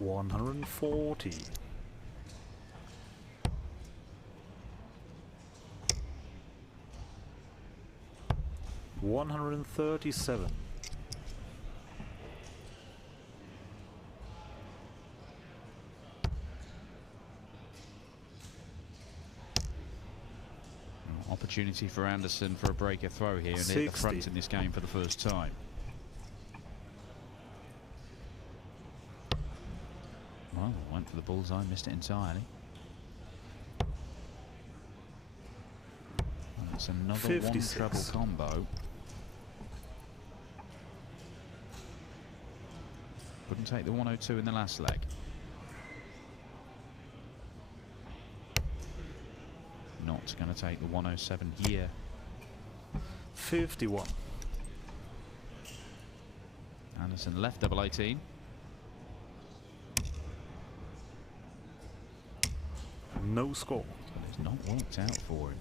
140. 137. 1 opportunity for Anderson for a breaker throw here and hit the front in this game for the first time. Well, went for the bullseye, missed it entirely. That's another 56. one treble combo. Couldn't take the 102 in the last leg. Not going to take the 107 here. 51. Anderson left double 18. No score. But it's not worked out for him.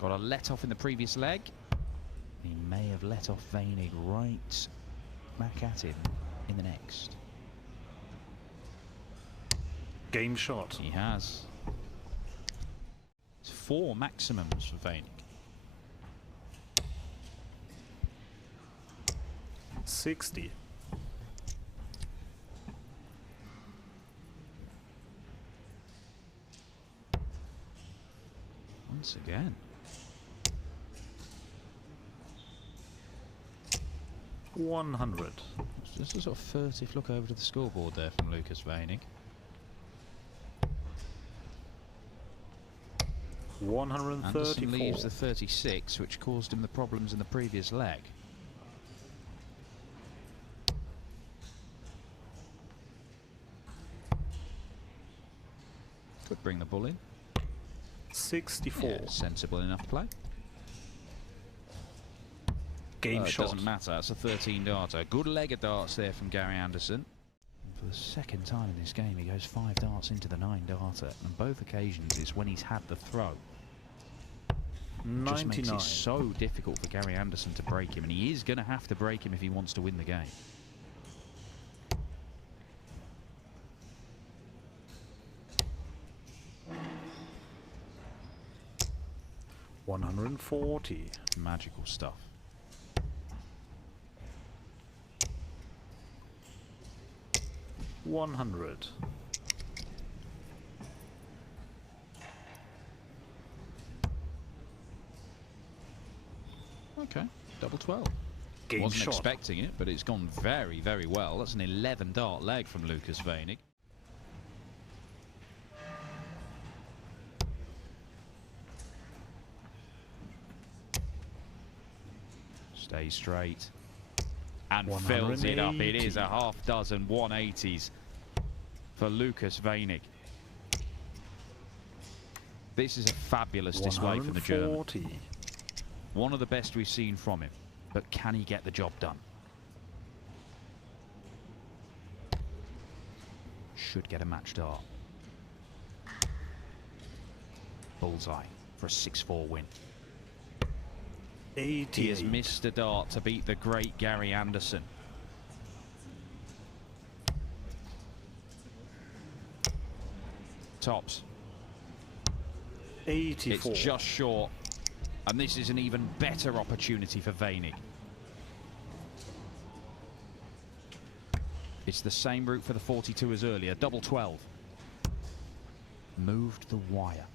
Got a let off in the previous leg. He may have let off Wenig right back at him in the next. Game shot. He has. It's 4 maximums for Wenig. 60. Once again. $100. Just a sort of furtive look over to the scoreboard there from Lucas Wenig. 134. Anderson leaves the 36, which caused him the problems in the previous leg. Could bring the bull in. 64. Yeah, sensible enough play. Game shot. It doesn't matter, it's a 13 darter. Good leg of darts there from Gary Anderson. And for the second time in this game, he goes 5 darts into the 9 darter. And both occasions it's when he's had the throw. 99. Just makes it so difficult for Gary Anderson to break him. And he is going to have to break him if he wants to win the game. $140. Magical stuff. $100. Okay, double 12. Game Wasn't shot. expecting it, but it's gone very, very well. That's an 11 dart leg from Lucas Wenig. Stay straight and fills it up. It is a half dozen 180s for Lucas Wenig. This is a fabulous display from the German. One of the best we've seen from him, but can he get the job done? Should get a match dart. Bullseye for a 6-4 win. 88. He has missed a dart to beat the great Gary Anderson. Tops. 84. It's just short. And this is an even better opportunity for Wenig. It's the same route for the 42 as earlier. Double 12. Moved the wire.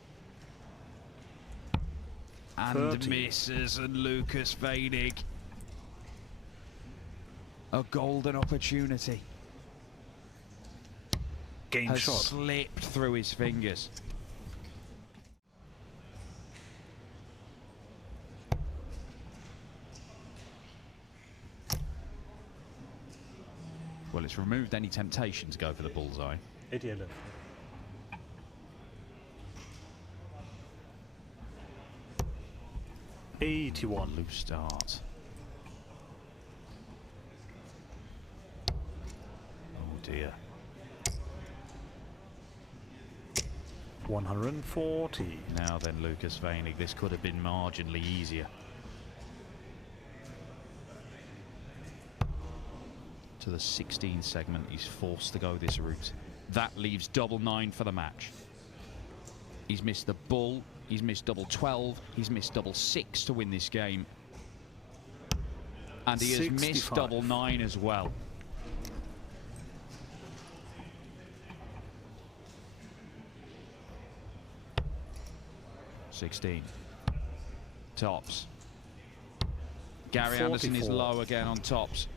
And 30. misses, and Lucas Wenig. A golden opportunity. Game has shot. Slipped through his fingers. Well, it's removed any temptation to go for the bullseye. 88. 81. Loose start. Oh dear. 140. Now then, Lucas Wenig, this could have been marginally easier. to the 16 segment. He's forced to go this route. That leaves double 9 for the match. He's missed the bull. He's missed double 12. He's missed double 6 to win this game. And he has 65. missed double 9 as well. (16) Tops. Gary 44. Anderson is low again on tops.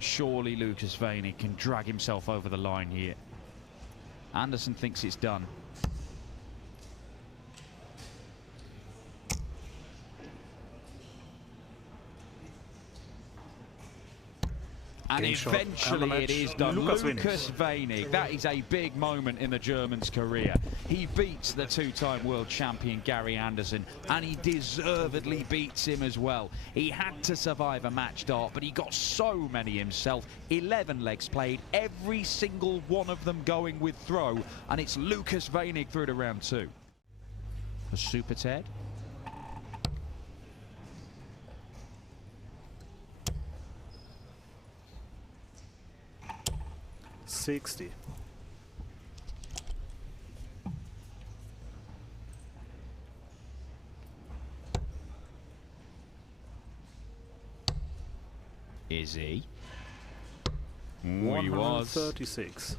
Surely Lucas Wenig can drag himself over the line here. Anderson thinks it's done. And Game shot. eventually it is done. Lucas Wenig. That is a big moment in the German's career. He beats the two-time world champion Gary Anderson, and he deservedly beats him as well. He had to survive a match dart, but he got so many himself. 11 legs played, every single one of them going with throw, and it's Lucas Wenig through to round 2. For Super Ted. $60. Is he? He was. 136.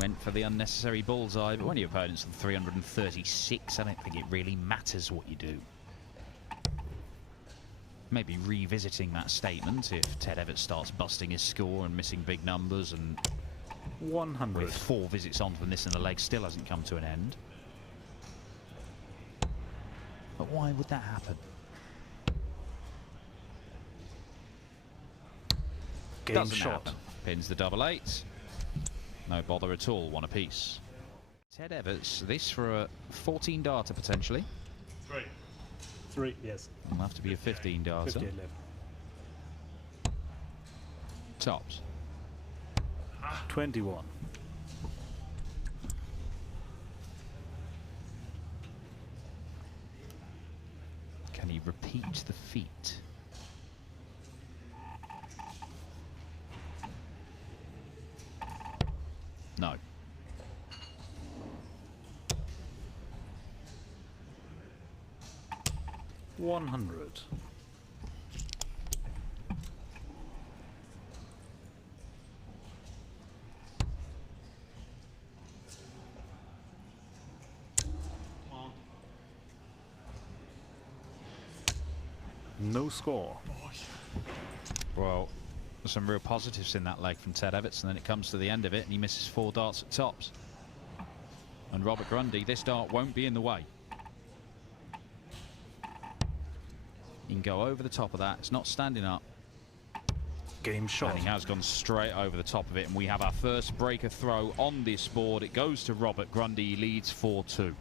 Went for the unnecessary bullseye, but when your opponent's on 336, I don't think it really matters what you do. Maybe revisiting that statement if Ted Evetts starts busting his score and missing big numbers, and 100. with 4 visits on from this and the leg still hasn't come to an end. But why would that happen? Game Doesn't shot. happen. Pins the double 8. No bother at all, 1 apiece. Ted Evetts, this for a 14 darter potentially. 3, yes. Will have to be a 15 darter. 50, 11. Tops. 21. Can he repeat the feat? No. $100. No score. Well, there's some real positives in that leg from Ted Evetts, and then it comes to the end of it and he misses 4 darts at tops. And Robert Grundy, this dart won't be in the way. He can go over the top of that. It's not standing up. Game shot. And he has gone straight over the top of it, and we have our first breaker throw on this board. It goes to Robert Grundy. He leads 4-2.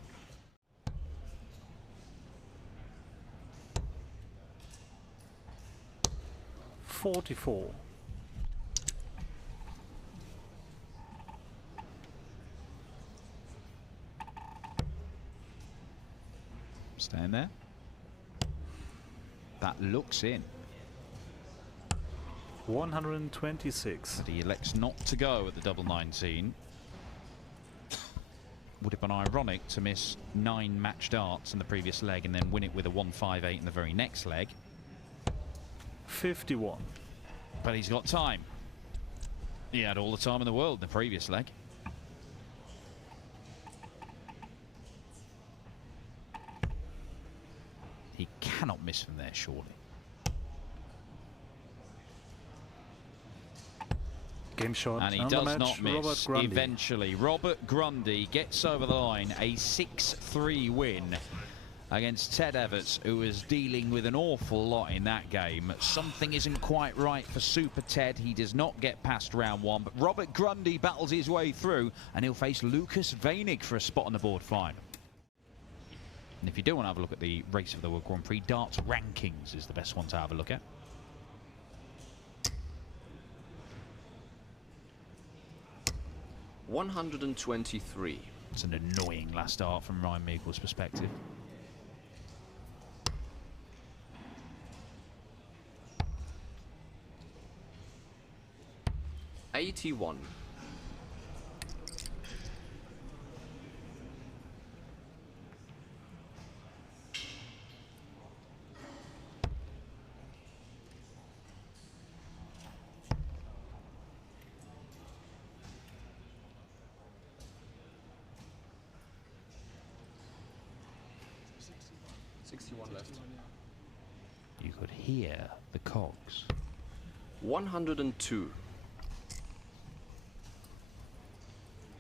$44. Staying there. That looks in. 126. But he elects not to go at the double 19. Would have been ironic to miss 9 match darts in the previous leg and then win it with a 158 in the very next leg. 51. But he's got time. He had all the time in the world in the previous leg. He cannot miss from there, surely. Game shot. And he does not miss. Eventually, Robert Grundy gets over the line. A 6-3 win against Ted Evetts, who was dealing with an awful lot in that game. Something isn't quite right for Super Ted. He does not get past round 1, but Robert Grundy battles his way through, and he'll face Lucas Wenig for a spot on the board final. And if you do want to have a look at the Race of the World Grand Prix, darts rankings is the best one to have a look at. $123. It's an annoying last dart from Ryan Meikle's perspective. 81. Left. You could hear the cogs. 102.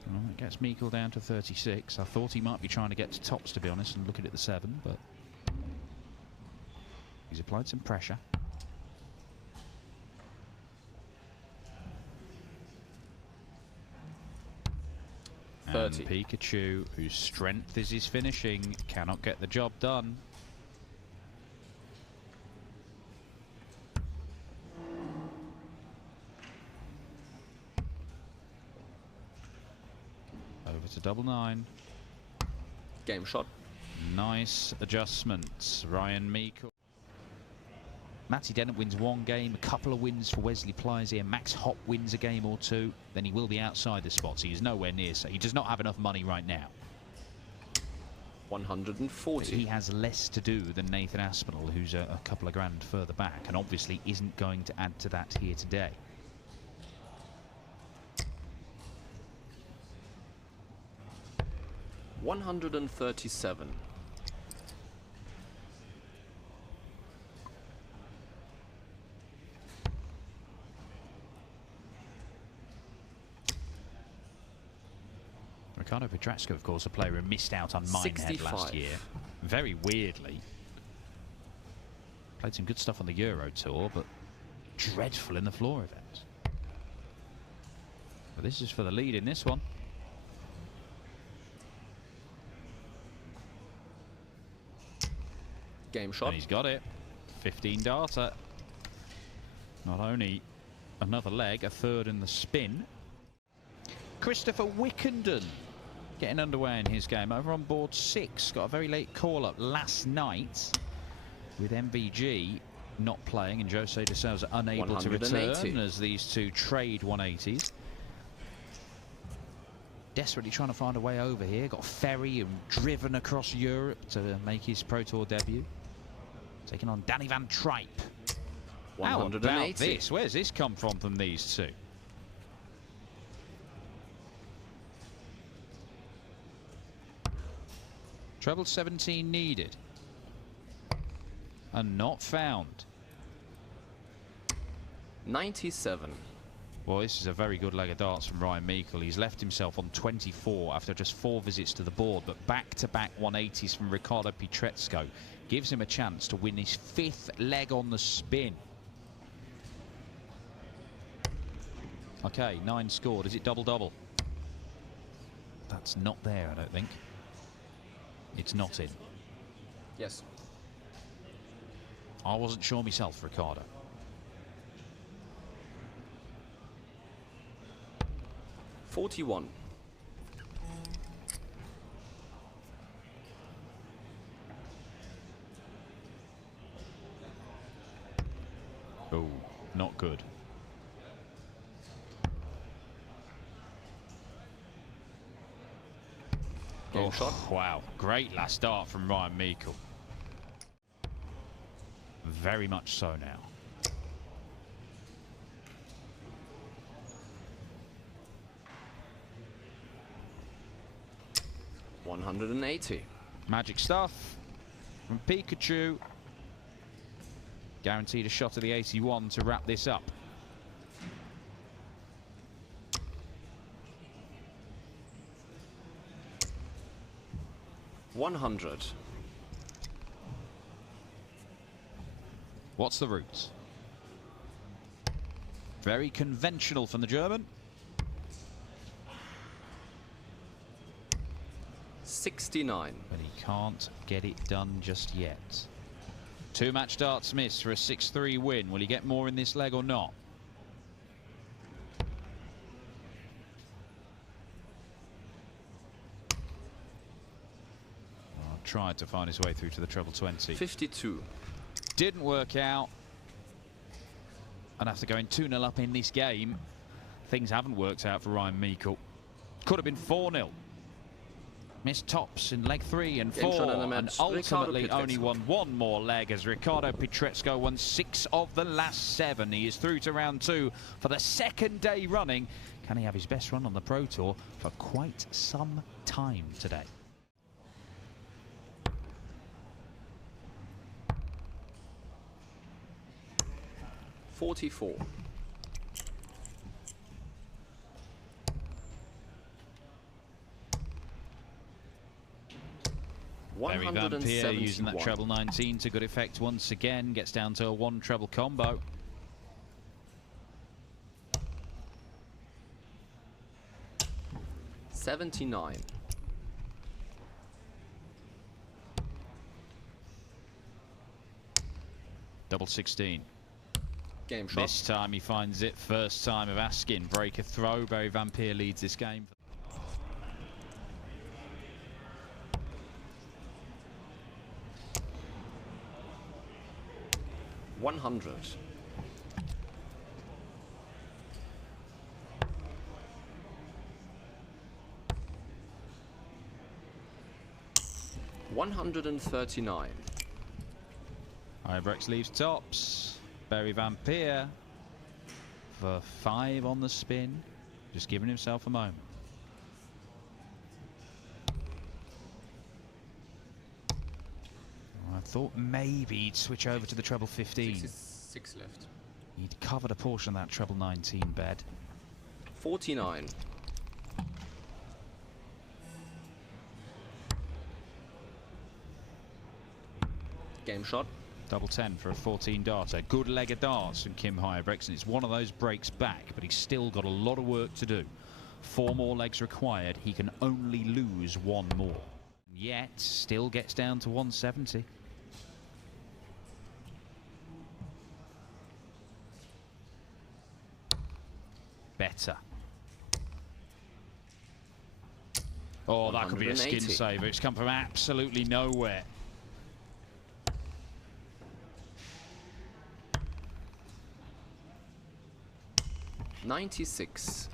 Well, it gets Meikle down to 36. I thought he might be trying to get to tops, to be honest, and looking at the 7, but he's applied some pressure. And 30. Pikachu, whose strength is his finishing, cannot get the job done. Over to double 9. Game shot. Nice adjustments. Ryan Meikle. Matty Dennett wins 1 game, a couple of wins for Wesley Plies here. Max Hopp wins a game or 2, then he will be outside the spots. He is nowhere near, so he does not have enough money right now. 140. But he has less to do than Nathan Aspinall, who's a couple of grand further back, and obviously isn't going to add to that here today. $137. Ricardo Pietreczko, of course, a player who missed out on Minehead last year. Very weirdly. Played some good stuff on the Euro Tour, but dreadful in the floor events. But this is for the lead in this one. Game shot. And he's got it. 15 data. Not only another leg, a third in the spin. Christopher Wickenden getting underway in his game. Over on board 6. Got a very late call-up last night with MVG not playing and Jose de Souza unable to return as these two trade 180s. Desperately trying to find a way over here. Got a ferry and driven across Europe to make his Pro Tour debut. Taking on Danny van Tripe. 180. How about this? Where's this come from these two? Treble 17 needed. And not found. 97. Well, this is a very good leg of darts from Ryan Meikle. He's left himself on 24 after just 4 visits to the board, but back-to-back 180s from Ricardo Pietreczko gives him a chance to win his 5th leg on the spin. Okay, 9 scored. Is it double-double? That's not there, I don't think. It's not in. Yes. I wasn't sure myself, Ricardo. $41. Oh, not good. Game shot. Wow, great last start from Ryan Meikle. Very much so now. $180. Magic stuff from Pikachu. Guaranteed a shot of the 81 to wrap this up. $100. What's the route? Very conventional from the German. 69. But he can't get it done just yet. 2 match darts miss for a 6-3 win. Will he get more in this leg or not? Tried to find his way through to the treble 20. 52. Didn't work out. And after going 2-0 up in this game, things haven't worked out for Ryan Meikle. Could have been 4-0. Missed tops in leg 3 and 4, and ultimately only won one more leg as Ricardo Pietreczko won 6 of the last 7. He is through to round 2 for the second day running. Can he have his best run on the Pro Tour for quite some time today? $44. Barry Van Peer using that treble 19 to good effect once again. Gets down to a 1 treble combo. $79. Double 16. Game shot. This time he finds it. First time of asking. Break a throw. Barry Van Peer leads this game. 100. $139. Huybrechts leaves tops. Barry Van Peer for 5 on the spin. Just giving himself a moment. I thought maybe he'd switch over to the treble 15. 66 left. He'd covered a portion of that treble 19 bed. 49. Game shot. Double 10 for a 14 darter. Good leg of darts from Kim Huybrechts, and it's one of those breaks back, but he's still got a lot of work to do. 4 more legs required. He can only lose 1 more. Yet still gets down to 170. Better. Oh, that could be a skin saver. It's come from absolutely nowhere. $96.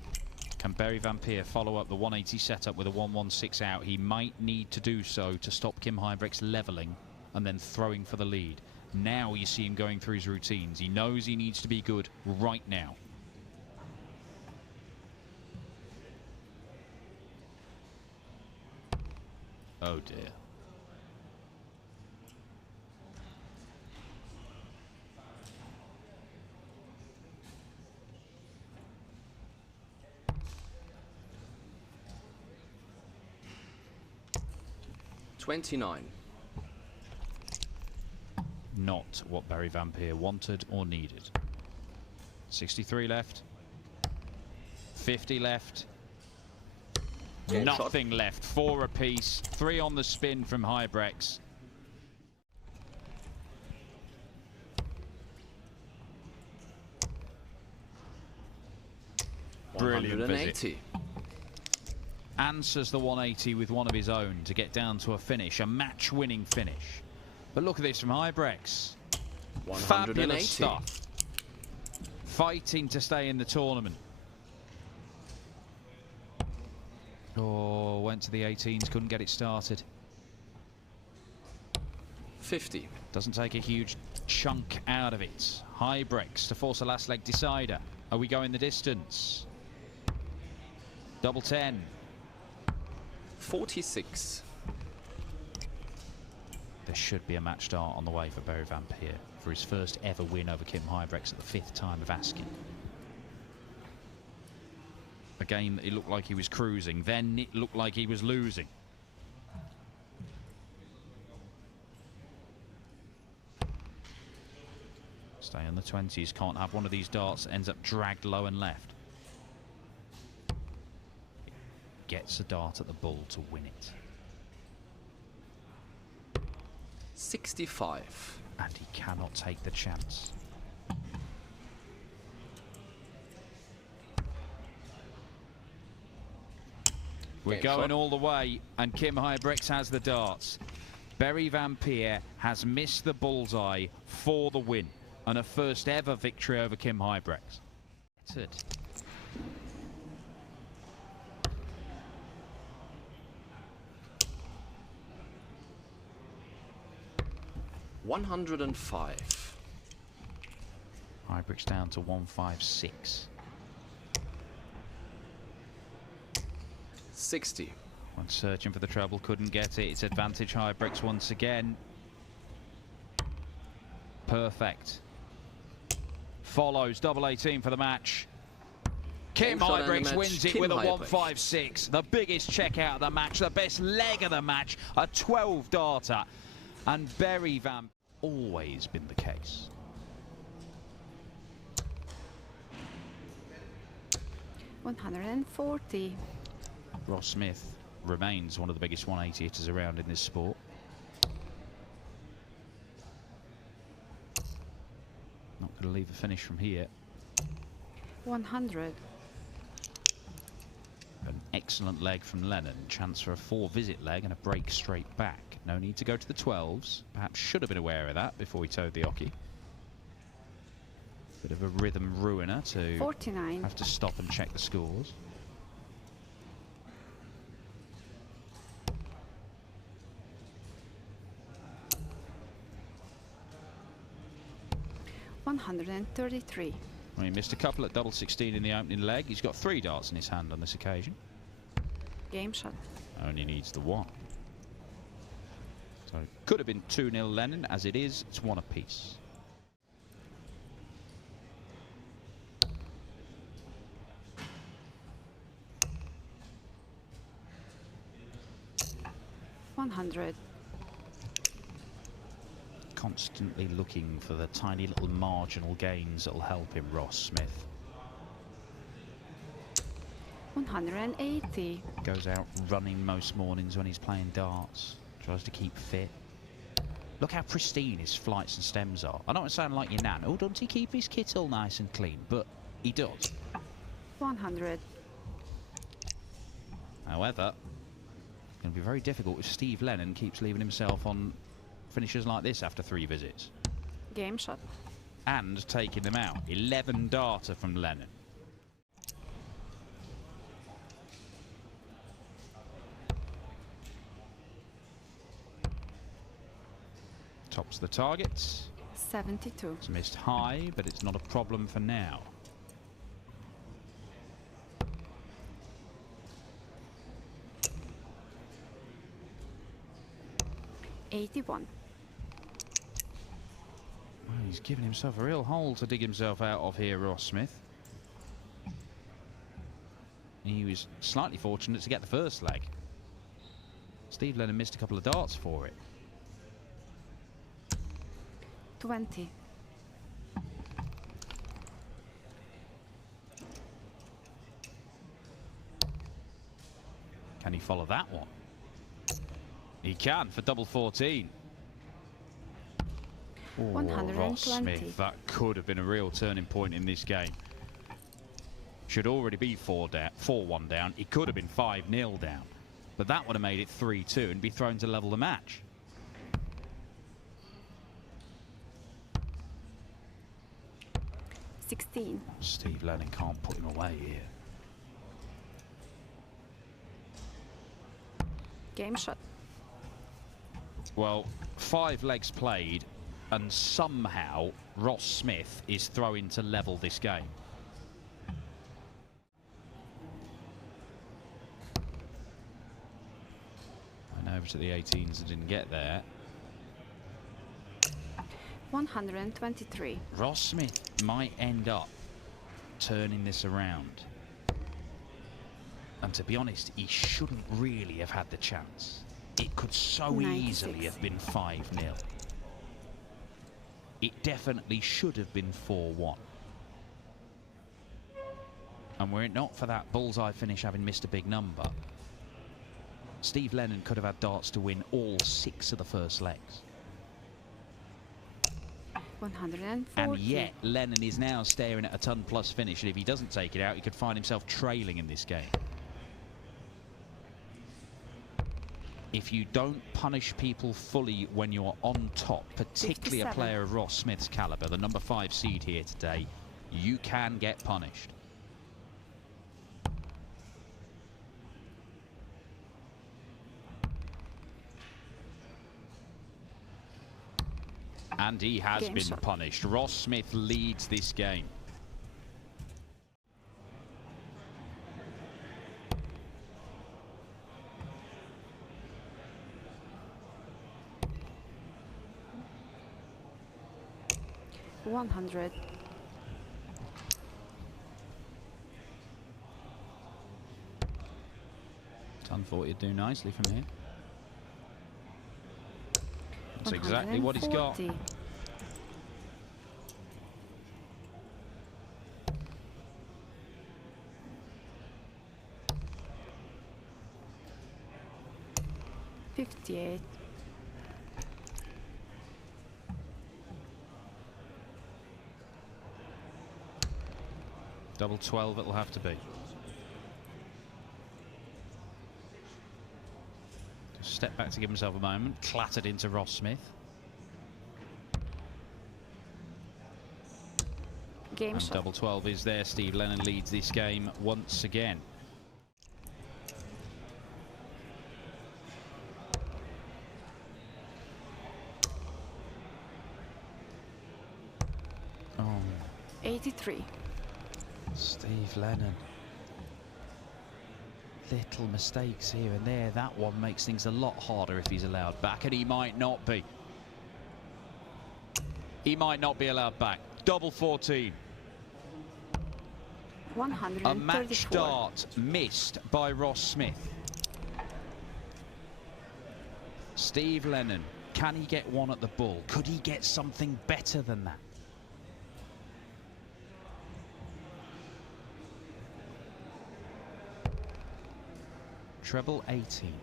Can Barry Van Peer follow up the 180 setup with a 116 out? He might need to do so to stop Kim Huybrechts leveling and then throwing for the lead. Now you see him going through his routines. He knows he needs to be good right now. Oh dear. $29. Not what Barry Van Peer wanted or needed. 63 left. 50 left. Game Nothing shot. Left. 4 apiece. 3 on the spin from Huybrechts. Brilliant visit. Answers the 180 with one of his own to get down to a finish, a match-winning finish. But look at this from Huybrechts. Fabulous stuff. Fighting to stay in the tournament. Oh, went to the 18s, couldn't get it started. 50. Doesn't take a huge chunk out of it. Huybrechts to force a last leg decider. Are we going the distance? Double 10. 46. There should be a match start on the way for Barry Van Peer for his first ever win over Kim Huybrechts at the 5th time of asking. A game that it looked like he was cruising, then it looked like he was losing. Stay on the 20s, can't have one of these darts, ends up dragged low and left. Gets a dart at the bull to win it. 65. And he cannot take the chance. We're going all the way, and Kim Huybrechts has the darts. Barry Van Peer has missed the bullseye for the win, and a first ever victory over Kim Huybrechts. 105. Huybrechts down to 156. 60. When searching for the treble, couldn't get it. It's advantage Huybrechts once again. Perfect. Follows double 18 for the match. Kim Huybrechts wins it with a 156. The biggest check out of the match, the best leg of the match, a 12 darter. And Berry Van, always been the case. $140. Ross Smith remains one of the biggest 180 hitters around in this sport. Not going to leave a finish from here. 100. An excellent leg from Lennon. Chance for a 4-visit leg and a break straight back. No need to go to the 12s. Perhaps should have been aware of that before he towed the hockey. Bit of a rhythm ruiner to 49. Have to stop and check the scores. $133. Well, he missed a couple at double 16 in the opening leg. He's got 3 darts in his hand on this occasion. Game shot. Only needs the 1. So it could have been 2-0 Lennon. As it is, it's 1 apiece. $100. Constantly looking for the tiny little marginal gains that'll help him, Ross Smith. 180. Goes out running most mornings when he's playing darts. Tries to keep fit. Look how pristine his flights and stems are. I don't sound like your nan. Oh, doesn't he keep his kit all nice and clean? But he does. 100. However, it's going to be very difficult if Steve Lennon keeps leaving himself on finishes like this after 3 visits. Game shot. And taking them out. 11 darter from Lennon. Tops the targets. 72. It's missed high, but it's not a problem for now. $81. Well, he's given himself a real hole to dig himself out of here, Ross Smith. He was slightly fortunate to get the first leg. Steve Lennon missed a couple of darts for it. 20. Can he follow that one? He can for double 14. Oh, 120. Ross Smith, that could have been a real turning point in this game. Should already be 4-1 down. It could have been 5-0 down. But that would have made it 3-2 and be thrown to level the match. $16. Steve Lennon can't put him away here. Game shot. Well, 5 legs played, and somehow Ross Smith is throwing to level this game. And over to the 18s and didn't get there. 123. Ross Smith might end up turning this around. And to be honest, he shouldn't really have had the chance. It could so 96. easily have been 5-0. It definitely should have been 4-1. And were it not for that bullseye finish having missed a big number, Steve Lennon could have had darts to win all 6 of the first legs. 140. And yet, Lennon is now staring at a ton-plus finish, and if he doesn't take it out, he could find himself trailing in this game. If you don't punish people fully when you're on top, particularly 57. a player of Ross Smith's caliber, the number 5 seed here today, you can get punished. And he has Game been shot. punished. Ross Smith leads this game. $100. Ton thought he'd do nicely from here. That's exactly what he's got. 140. $58. Double 12 it'll have to be. Just step back to give himself a moment. Clattered into Ross Smith. Game And shot. double 12 is there. Steve Lennon leads this game once again. Oh, 83. Steve Lennon. Little mistakes here and there. That one makes things a lot harder if he's allowed back, and he might not be. He might not be allowed back. Double 14. 134. A match dart missed by Ross Smith. Steve Lennon, can he get one at the bull? Could he get something better than that? Treble 18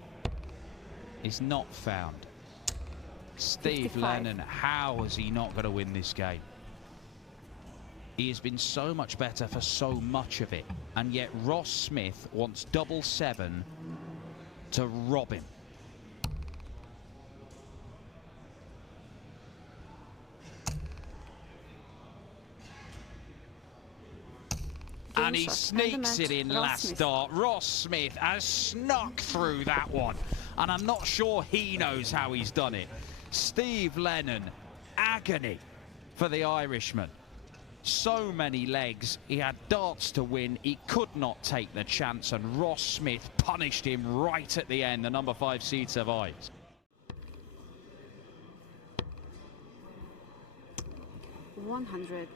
is not found. Steve 55. Lennon, how is he not going to win this game? He has been so much better for so much of it, and yet Ross Smith wants double 7 to rob him. And he shot. sneaks it in Ross last Smith. start. Ross Smith has snuck through that one. And I'm not sure he knows how he's done it. Steve Lennon, agony for the Irishman. So many legs. He had darts to win. He could not take the chance. And Ross Smith punished him right at the end. The number 5 seed survives. $100.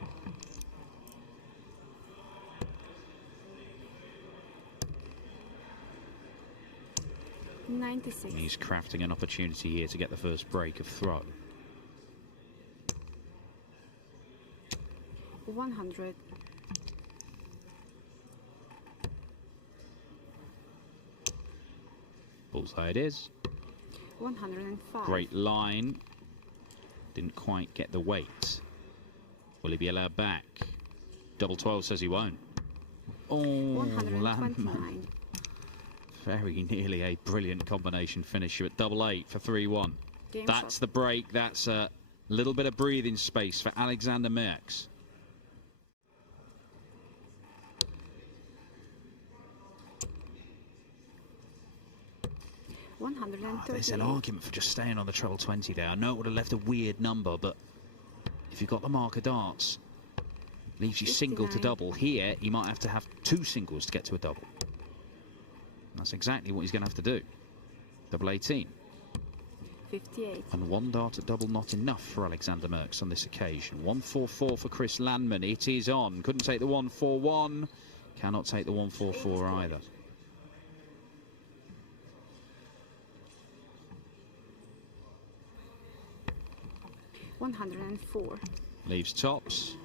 $96. He's crafting an opportunity here to get the first break of throw. 100. Bullseye it is. 105. Great line. Didn't quite get the weight. Will he be allowed back? Double 12 says he won't. Oh, Landman. 129. Very nearly a brilliant combination finisher at double 8 for 3-1. Game That's shot. the break. That's a little bit of breathing space for Alexander Merkx. There's an argument for just staying on the treble 20 there. I know it would have left a weird number, but if you've got the marker darts, leaves you single to 59. double. Here, he might have to have 2 singles to get to a double. That's exactly what he's going to have to do. Double 18. 58. And 1 dart at double not enough for Alexander Merkx on this occasion. 144 for Chris Landman. It is on. Couldn't take the 141. Cannot take the 144 either. $104. Leaves tops.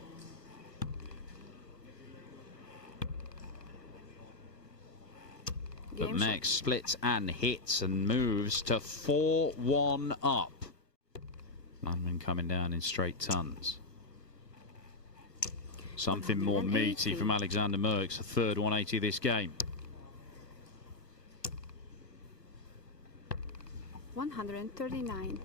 But Game shot. Merkx splits and hits and moves to 4-1 up. Landman coming down in straight tons. Something more meaty 180. from Alexander Merkx, a third 180 this game. 139.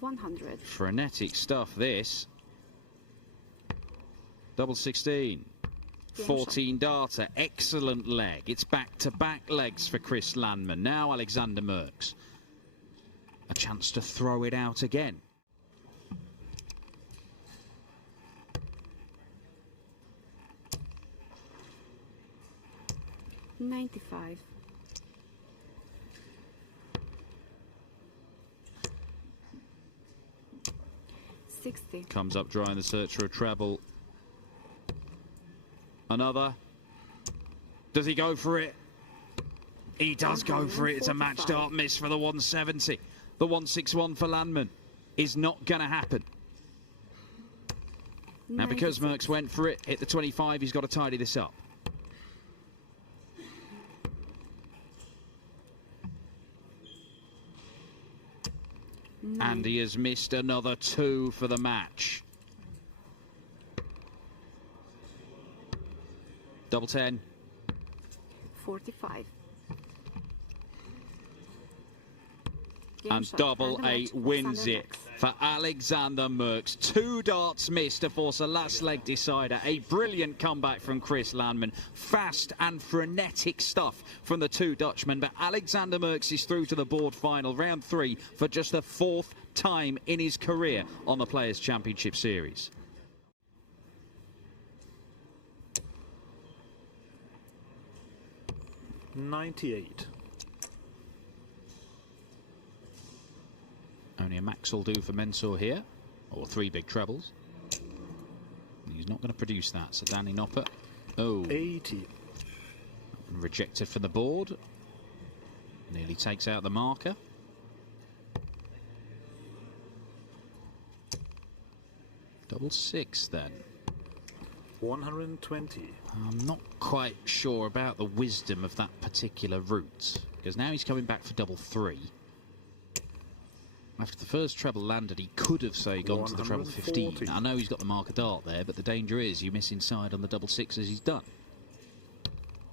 $100. Frenetic stuff, this. Double 16. 14 darter, excellent leg. It's back-to-back legs for Chris Landman. Now Alexander Merkx. A chance to throw it out again. $95. 60. Comes up dry in the search for a treble. Another. Does he go for it? He does go for it. It's a match start miss for the 170. The 161 for Landman is not going to happen. Now, because Merkx went for it, hit the 25, he's got to tidy this up. And he has missed another 2 for the match. Double 10. 45. And double 8 wins it for Alexander Merkx. 2 darts missed to force a last leg decider. A brilliant comeback from Chris Landman. Fast and frenetic stuff from the 2 Dutchmen. But Alexander Merkx is through to the board final, round 3, for just the 4th time in his career on the Players' Championship Series. $98. Only a max will do for Mensur here, or 3 big trebles. He's not going to produce that, so Danny Noppert. Oh, 80. Rejected from the board. Nearly takes out the marker. Double 6 then. 120. I'm not quite sure about the wisdom of that particular route, because now he's coming back for double 3. After the first treble landed, he could have, say, gone to the treble 15. I know he's got the marker dart there, but the danger is you miss inside on the double 6 as he's done.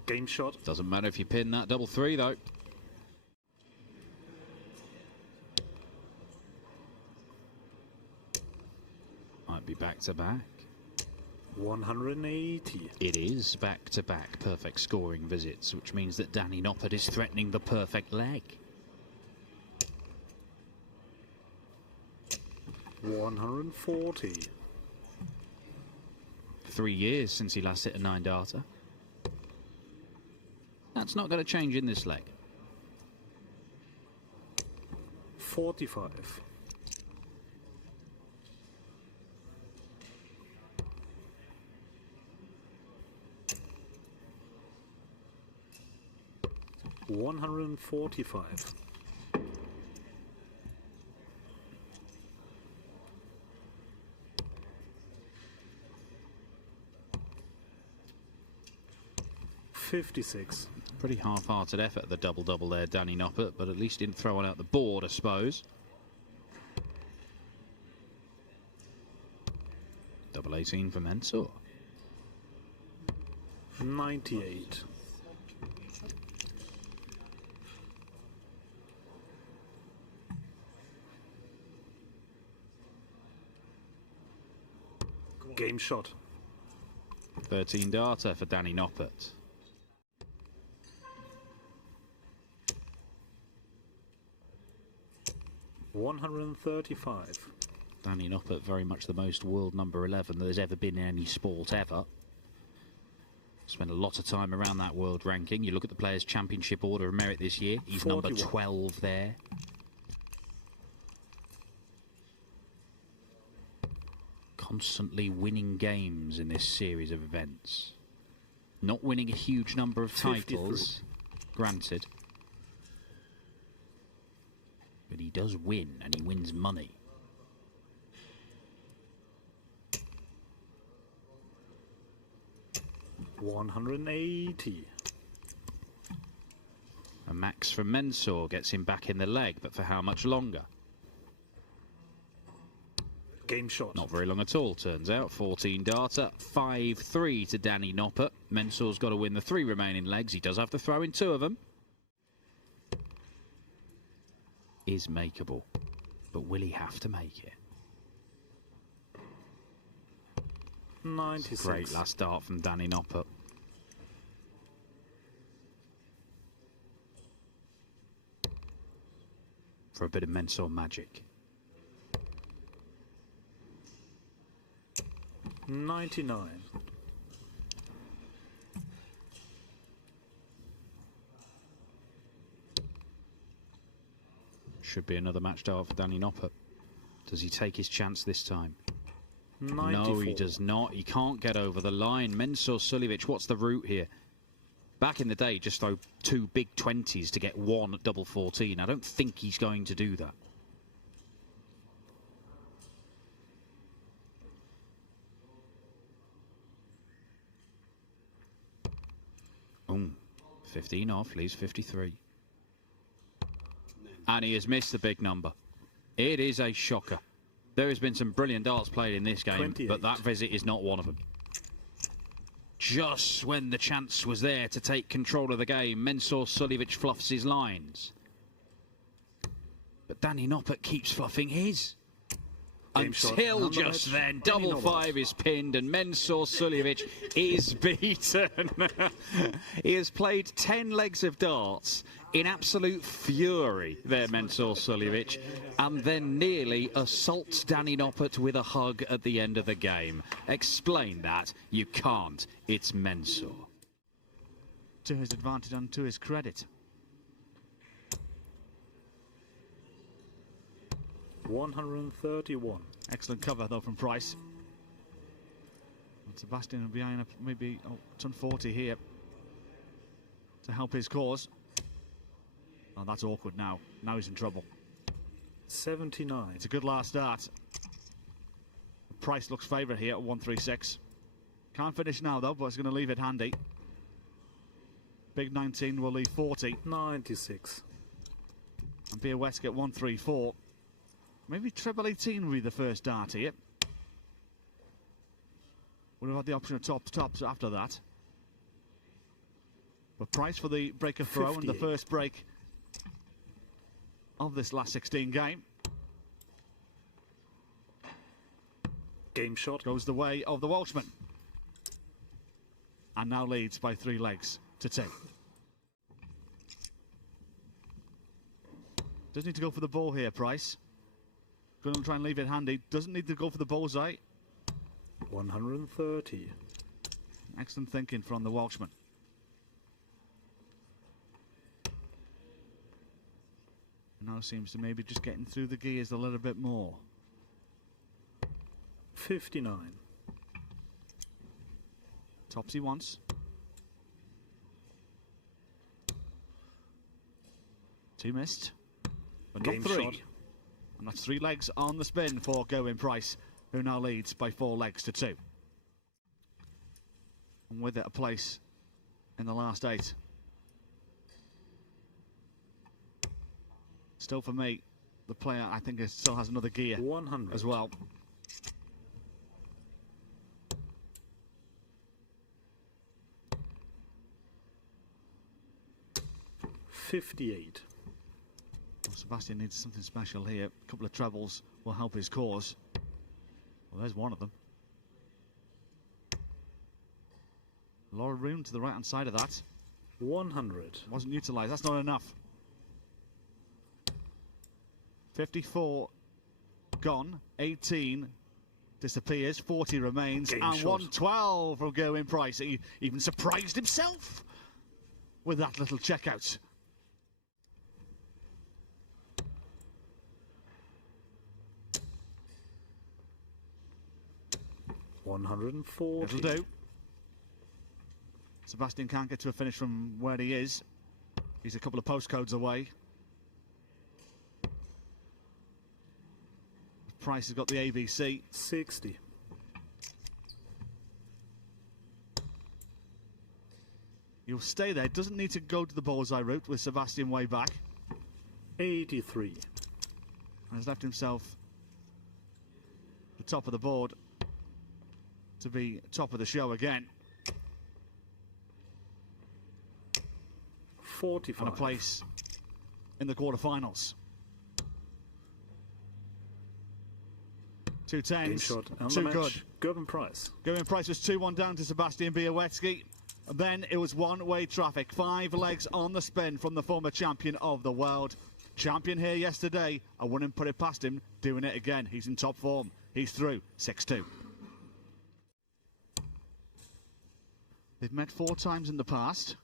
Game shot. Doesn't matter if you pin that double 3, though. Might be back-to-back. 180. It is back-to-back perfect scoring visits, which means that Danny Noppert is threatening the perfect leg. 140. 3 years since he last hit a 9 darter. That's not going to change in this leg. 45. $145. 56. Pretty half-hearted effort at the double-double there, Danny Noppert, but at least didn't throw one out the board, I suppose. Double 18 for Mensur. 98. Game shot. 13 darter for Danny Noppert. $135. Danny Noppert, very much the most world number 11 there's ever been in any sport ever. Spent a lot of time around that world ranking. You look at the Players' Championship Order of Merit this year. He's 41. number 12 there. Constantly winning games in this series of events. Not winning a huge number of titles, 53. granted. But he does win, and he wins money. $180. A max from Mensur gets him back in the leg, but for how much longer? Game shot. Not very long at all, turns out. 14 darter, 5-3 to Danny Noppert. Mensur's got to win the 3 remaining legs. He does have to throw in 2 of them. Is makeable, but will he have to make it? 96. Great last start from Danny Noppert. for a bit of Mensur magic. 99. Should be another match start for Danny Noppert. Does he take his chance this time? 94. No, he does not. He can't get over the line. Mensur Suljovic, what's the route here? Back in the day, just throw 2 big 20s to get 1 at double 14. I don't think he's going to do that. Oh, 15 off, leaves 53. And he has missed the big number. It is a shocker. There has been some brilliant darts played in this game, 28. but that visit is not one of them. Just when the chance was there to take control of the game, Mensur Suljovic fluffs his lines. But Danny Noppert keeps fluffing his. Game shot, Until number just match, then, Danny double Noppert. 5 is pinned and Mensur Suljovic is beaten. He has played 10 legs of darts in absolute fury there, Mensur Suljovic, and then nearly assaults Danny Noppert with a hug at the end of the game. Explain that. You can't. It's Mensur. To his advantage and to his credit. 131. Excellent cover though from Price. And Sebastian will be eyeing up maybe ton 40 here to help his cause. Oh, that's awkward now. Now he's in trouble. 79. It's a good last start. Price looks favourite here at 136. Can't finish now though, but it's going to leave it handy. Big 19 will leave 40. 96. And Bialecki get 134. Maybe treble 18 will be the first dart here. Would have had the option of tops after that. But Price for the break of throw and the 58. first break of this last 16 game. Game shot. Goes the way of the Welshman. And now leads by 3 legs to 2. Doesn't need to go for the ball here, Price. Going to try and leave it handy. Doesn't need to go for the bullseye. 130. Excellent thinking from the Welshman. Now seems to maybe just getting through the gears a little bit more. 59. Topsy once. 2 missed. But Game not 3. shot. And that's 3 legs on the spin for Going Price, who now leads by 4 legs to 2. And with it a place in the last 8. Still for me, the player I think still has another gear 100. as well. $58. Well, Sebastian needs something special here. A couple of trebles will help his cause. Well, there's one of them. A lot of room to the right-hand side of that. 100. Wasn't utilised. That's not enough. 54 gone. 18 disappears. 40 remains. Game and shot. 112 from Going Price. He even surprised himself with that little checkout. $140. It'll do. Sebastian can't get to a finish from where he is. He's a couple of postcodes away. Price has got the ABC. 60. He'll stay there. Doesn't need to go to the bullseye route with Sebastian way back. 83. Has left himself the top of the board to be top of the show again. 45. And a place in the quarterfinals. 2 Game 10s. shot. And the Too match, good. Going Price. Going Price was 2-1 down to Sebastian Bialecki. Then it was one-way traffic. 5 legs on the spin from the former champion of the world. Champion here yesterday. I wouldn't put it past him doing it again. He's in top form. He's through 6-2. They've met 4 times in the past.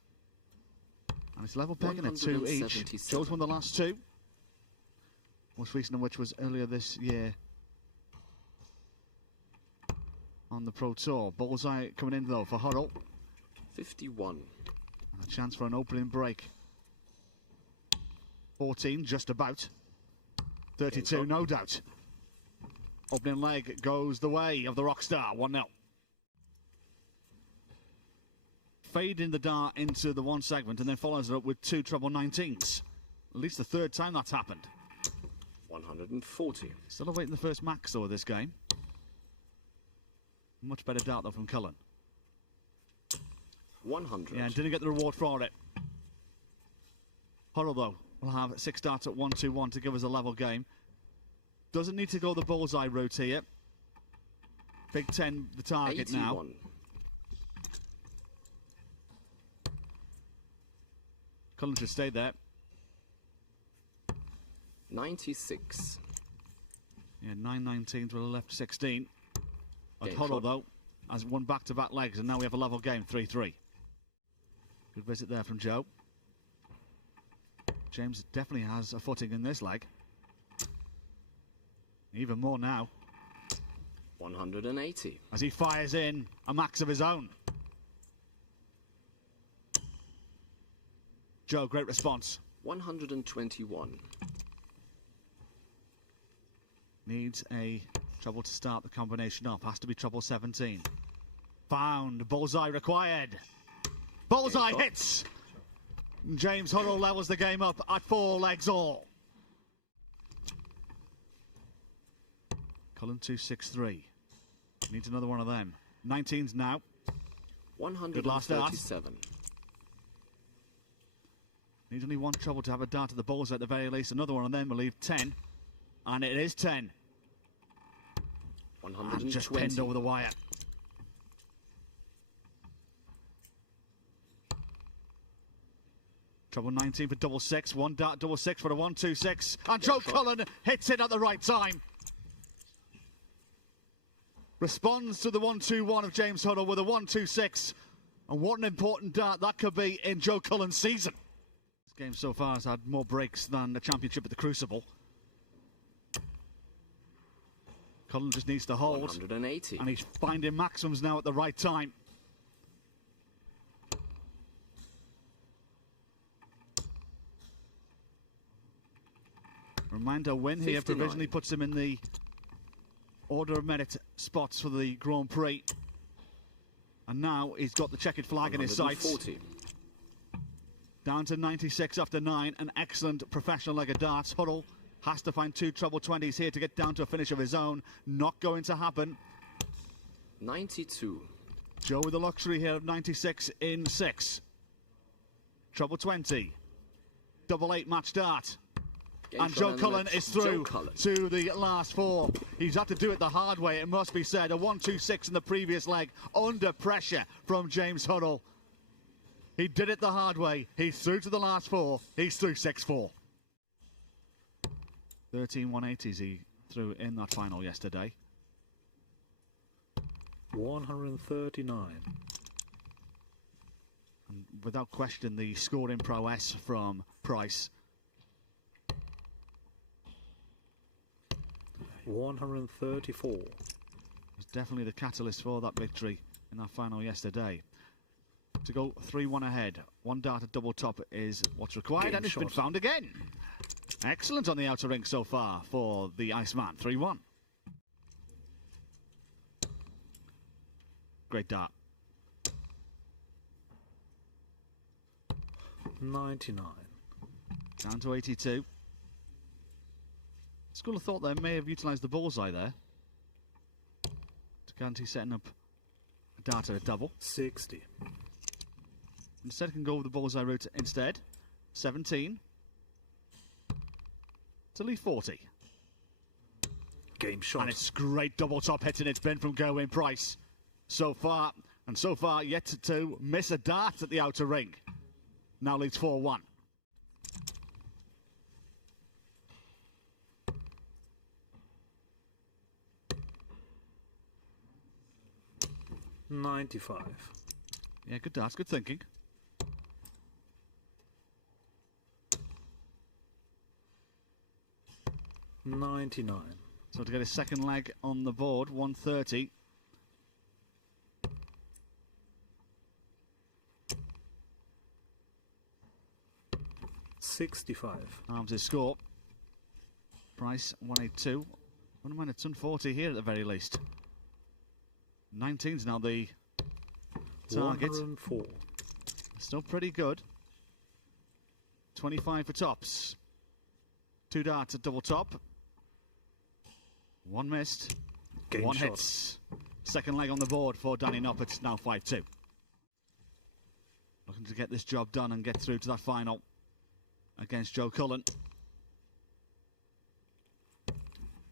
And it's level pegging at 2 each. Joe's won the last 2. Most recent of which was earlier this year on the Pro Tour. Bullseye coming in though for Hurrell. 51. And a chance for an opening break. 14, just about. 32, no doubt. Opening leg goes the way of the Rockstar, 1-0. Fading the dart into the one segment and then follows it up with 2 treble 19s. At least the 3rd time that's happened. 140. Still awaiting the first max though of this game. Much better dart though from Cullen. 100. Yeah, and didn't get the reward for it. Hurrell though will have 6 darts at 1-2-1 to give us a level game. Doesn't need to go the bullseye route here. Big 10 the target 81. now. Cullen should stay there. 96. Yeah, 9 19s with a left 16. But Game Hurrell shot. though has won back-to-back legs and now we have a level game 3-3. Good visit there from Joe. James definitely has a footing in this leg. Even more now. 180. As he fires in a max of his own. Joe, great response. 121. Needs a treble to start the combination off. Has to be treble 17. Found. Bullseye required. Bullseye hits. James Hurrell levels the game up at 4 legs all. Cullen 2-6-3. Needs another one of them. 19s now. 137. Needs only 1 treble to have a dart to the bullseye at the very least. Another one of them will leave 10. And it is 10. 120. And just pinned over the wire. Treble 19 for double 6. 1 dart double 6 for a 1-2-6. And Joe Cullen hits it at the right time. Responds to the 1-2-1 of James Hurrell with a 1-2-6. And what an important dart that could be in Joe Cullen's season. This game so far has had more breaks than the championship at the Crucible. Cullen just needs to hold. 180. And he's finding maximums now at the right time. Reminder win here 59. provisionally puts him in the order of merit spots for the Grand Prix. And now he's got the checkered flag in his sights. 140. Down to 96 after 9. An excellent professional leg of darts. Hurrell has to find 2 treble 20s here to get down to a finish of his own. Not going to happen. 92. Joe with the luxury here of 96 in 6. Treble 20. Double 8 match dart. And Joe Cullen is through to the last 4. He's had to do it the hard way, it must be said. A 1-2-6 in the previous leg, under pressure from James Hurrell. He did it the hard way. He's through to the last 4. He's through 6-4. 13 180s he threw in that final yesterday. 139. And without question, the scoring prowess from Price. 134. Was definitely the catalyst for that victory in that final yesterday. To go 3-1 ahead, 1 dart at double top is what's required, Game and it's shot. been found again. Excellent on the outer ring so far for the Iceman. 3-1. Great dart. 99. Down to 82. School of thought they may have utilised the bullseye there to guarantee setting up a dart at a double. 60. Instead can go with the bullseye route instead. 17. To leave 40. Game shot. And it's great double top hitting it's been from Gerwyn Price. So far yet to miss a dart at the outer ring. Now leads 4-1. 100. 95. Yeah, good darts, good thinking. $99. So to get his second leg on the board, 130. $65. Arms his score. Price 182. Wouldn't mind a ton 40 here at the very least. 19's now the target. 104. Still pretty good. 25 for tops. 2 darts at double top. 1 missed. Game 1 shot. hits. Second leg on the board for Danny Noppert, now 5-2. Looking to get this job done and get through to that final against Joe Cullen.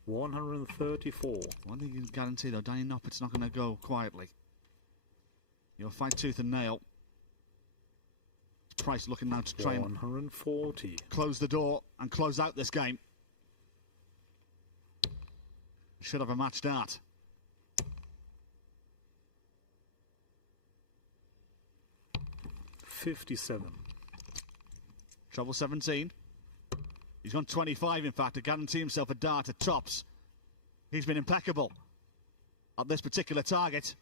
134. One thing you can guarantee though, Danny Noppert's not going to go quietly. You'll fight tooth and nail. Price looking now to try and 140. close the door and close out this game. Should have a match start. $57. Treble 17. He's gone 25, in fact, to guarantee himself a dart at tops. He's been impeccable at this particular target.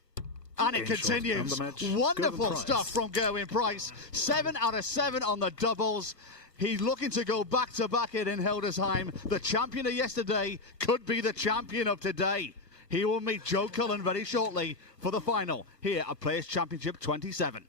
And it Game shot continues. and the match. Wonderful Gerwin stuff Price. from Gerwin Price. 7 out of 7 on the doubles. He's looking to go back-to-back it in Hildesheim. The champion of yesterday could be the champion of today. He will meet Joe Cullen very shortly for the final here at Players' Championship 27.